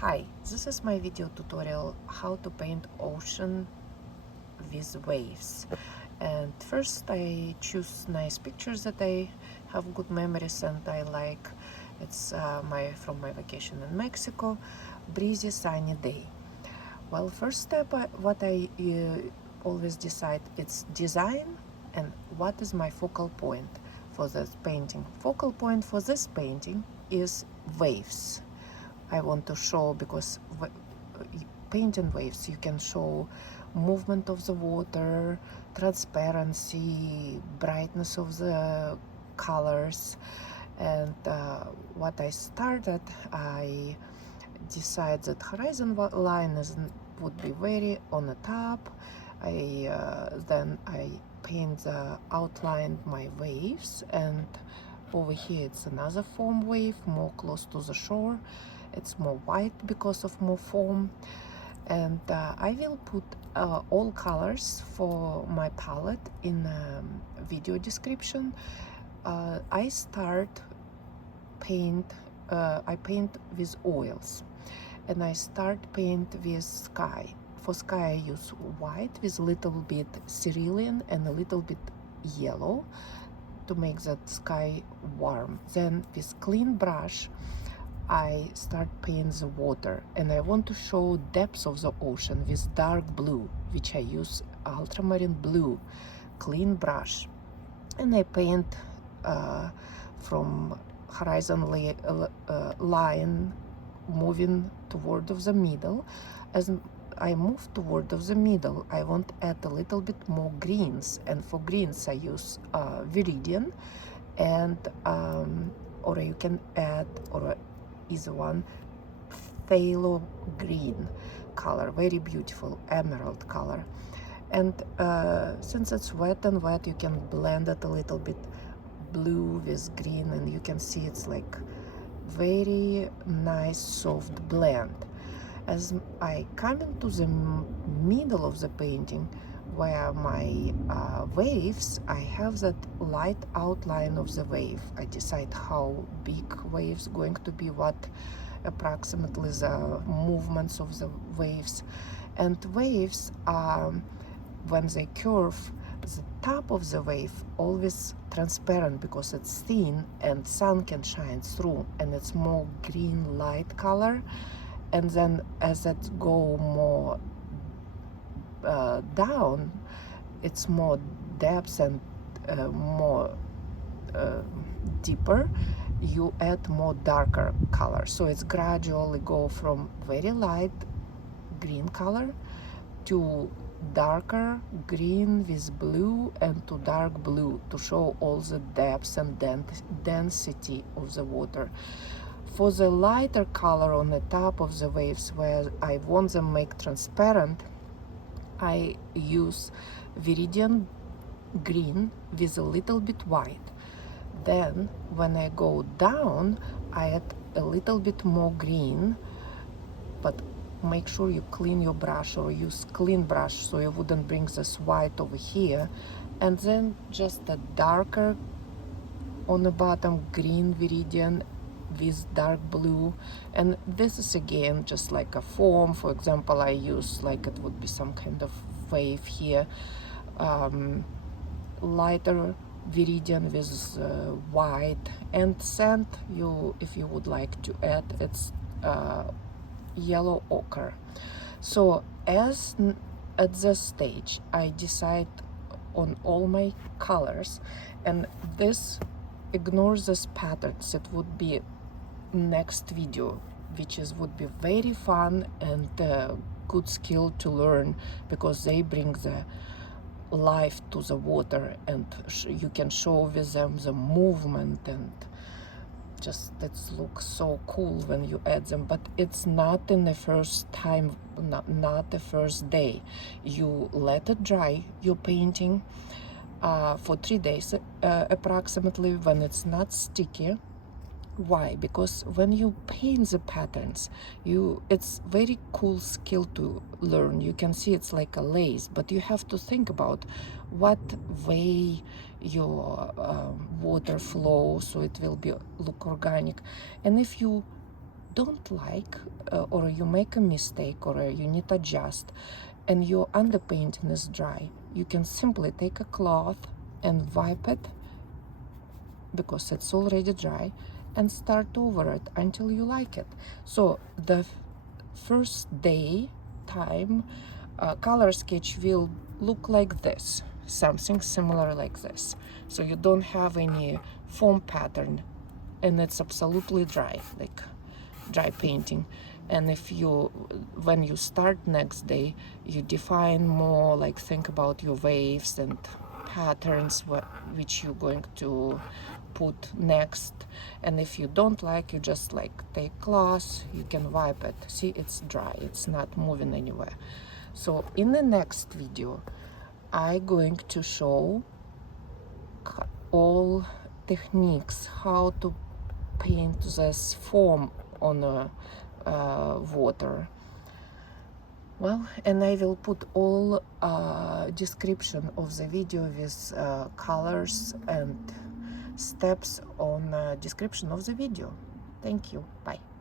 Hi, this is my video tutorial how to paint ocean with waves. And first I choose nice pictures that I have good memories and I like. It's from my vacation in Mexico, breezy sunny day. Well, first step what I always decide, it's design and what is my focal point for this painting. Focal point for this painting is waves. I want to show, because painting waves you can show movement of the water, transparency, brightness of the colors. And what I started, I decide that horizon line would be very on the top. Then I paint the outline my waves, and over here it's another foam wave more close to the shore. It's more white because of more foam. And I will put all colors for my palette in video description. I paint with oils, and I start paint with sky. For sky I use white with a little bit cerulian and a little bit yellow to make that sky warm. Then with clean brush I start paint the water, and I want to show depths of the ocean with dark blue, which I use ultramarine blue, clean brush. And I paint from horizon line moving toward of the middle. As I move toward of the middle, I want to add a little bit more greens, and for greens I use viridian, and or you can add, or is one thalo green color, very beautiful emerald color. And since it's wet and wet, you can blend it a little bit blue with green, and you can see it's like very nice soft blend. As I come into the middle of the painting where my waves, I have that light outline of the wave. I decide how big waves going to be, what approximately the movements of the waves. And waves are, when they curve, the top of the wave always transparent because it's thin and sun can shine through, and it's more green light color. And then as it go more down, it's more depth and more deeper. You add more darker color, so it's gradually go from very light green color to darker green with blue and to dark blue, to show all the depth and density of the water. For the lighter color on the top of the waves, where I want them make transparent, I use viridian green with a little bit white. Then when I go down, I add a little bit more green, but make sure you clean your brush or use clean brush so you wouldn't bring this white over here. And then just a darker on the bottom green viridian with dark blue. And this is again just like a foam. For example, I use like it would be some kind of wave here, lighter viridian with white. And sand, if you would like to add, it's yellow ochre. So at this stage I decide on all my colors, and this ignores this patterns. It would be next video, which would be very fun and good skill to learn, because they bring the life to the water, and you can show with them the movement, and just it looks so cool when you add them. But it's not in the first time, not the first day. You let it dry, your painting, for 3 days approximately, when it's not sticky. Why? Because when you paint the patterns, it's very cool skill to learn. You can see it's like a lace, but you have to think about what way your water flows so it will look organic. And if you don't like or you make a mistake or you need to adjust and your underpainting is dry, you can simply take a cloth and wipe it because it's already dry and start over it until you like it. So the first day time color sketch will look like this, something similar like this. So you don't have any foam pattern and it's absolutely dry, like dry painting. And if you, when you start next day, you define more, like think about your waves and patterns which you're going to put next. And if you don't like, you just like take cloth, you can wipe it. See, it's dry, it's not moving anywhere. So in the next video I'm going to show all techniques how to paint this foam on a water. Well, and I will put all description of the video with colors and steps on description of the video. Thank you. Bye.